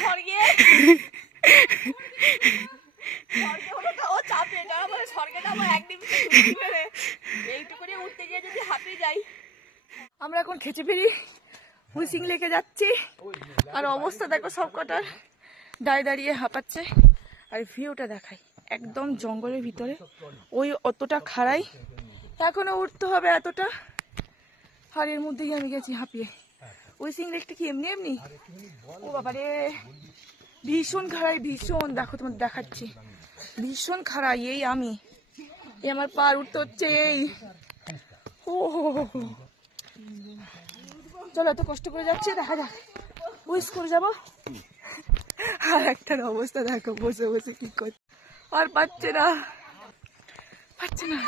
স্বর্গে স্বর্গে হলো তো ও চাপে যাওয়া বলে স্বর্গে যাবো এক নিমিষে ছুটি মেরে এইটুকুনি উঠতে গিয়ে যদি হাঁপিয়ে যাই। আমরা এখন খেচে ফিরি হুইসিং লেকে যাচ্ছি আর অবস্থা দেখো সব কটার দাঁড়িয়ে দাঁড়িয়ে হাঁপাচ্ছে। আর ভিউটা দেখাই একদম জঙ্গলের ভিতরে ওই অতটা খাড়াই এখনো উঠতে হবে এতটা। আর এর মধ্যেই আমি গেছি হাঁপিয়ে। হুইসিং লেকটা কি এমনি এমনি? ও বাবা রে ভীষণ খাড়াই ভীষণ, দেখো তোমার দেখাচ্ছি ভীষণ খাড়াই। এই আমি এই আমার পার উঠতে হচ্ছে এই। ও চলো এত কষ্ট করে যাচ্ছে দেখা যাক হুইস করে যাবো। আর একটার অবস্থা দেখো বসে বসে কি করছে আর পাচ্ছে না পাচ্ছে না।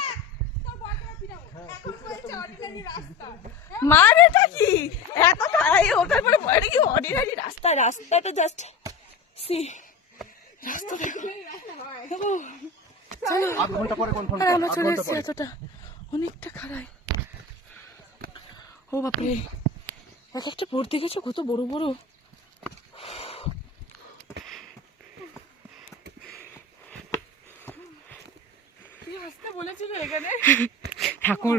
মারেটা কি এত খাড়াই ওঠার পরে পড়ে কি অর্ডিনারি রাস্তা? রাস্তাটা জাস্ট সি রাস্তা দেখো। চলো আমরা চলে এসেছি এতটা অনেকটা খাড়াই। ও বাপরে এক একটা পড় দেখেছো কত বড় বড়। তুই আসতে বলেছিল এখানে ঠাকুর?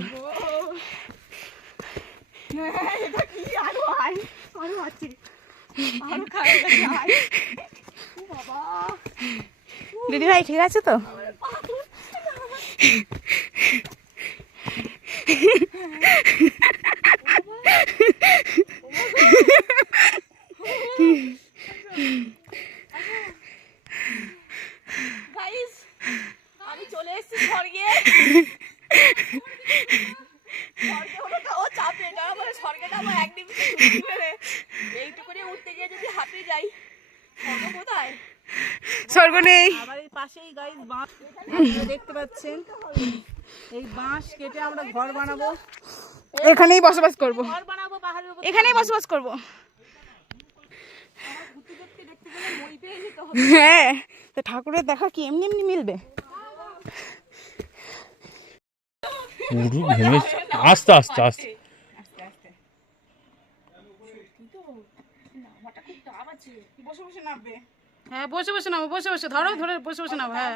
এটা কি আরো আয় আরো আছে আরো খারাপ যায়। ও বাবা দিদি ভাই ঠিক আছে তো? গাইস আমি চলে এসেছি স্বর্গে। স্বর্গে হলো তো ও চাপে যাওয়া বলে স্বর্গে যাবো এক নিমিষে ছুটি মেরে এইটুকুনি উঠতে গিয়ে যদি হাঁপিয়ে যাই। স্বর্গ কোথায়? স্বর্গ নেই। আমার এই পাশেই গাইস বাঁশ দেখতে পাচ্ছেন, এই বাঁশ কেটে আমরা ঘর বানাবো, এখানেই বসবাস করব, ঘর বানাবো পাহাড়ের উপর। এখানেই বসবাস করব। ঘুরতে ঘুরতে দেখতে গেলে মই পেয়ে যেতে হবে। হ্যাঁ তো ঠাকুরের দেখা কি এমনি এমনি মিলবে? আস্তে আস্তে আস্তে বসে বসে নামবে। হ্যাঁ বসে বসে নামো, বসে বসে ধরো, ধরে বসে বসে নামো। হ্যাঁ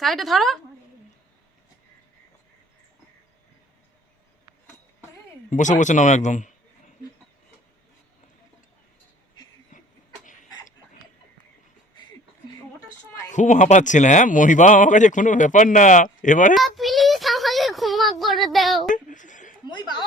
সাইডে ধরো। বসে বসে নাও একদম। খুব হাঁপাচ্ছিল। হ্যাঁ মহিমা আমার কাছে কোনো ব্যাপার না এবারে। প্লিজ আমাকে ক্ষমা করে দাও। মই বাবা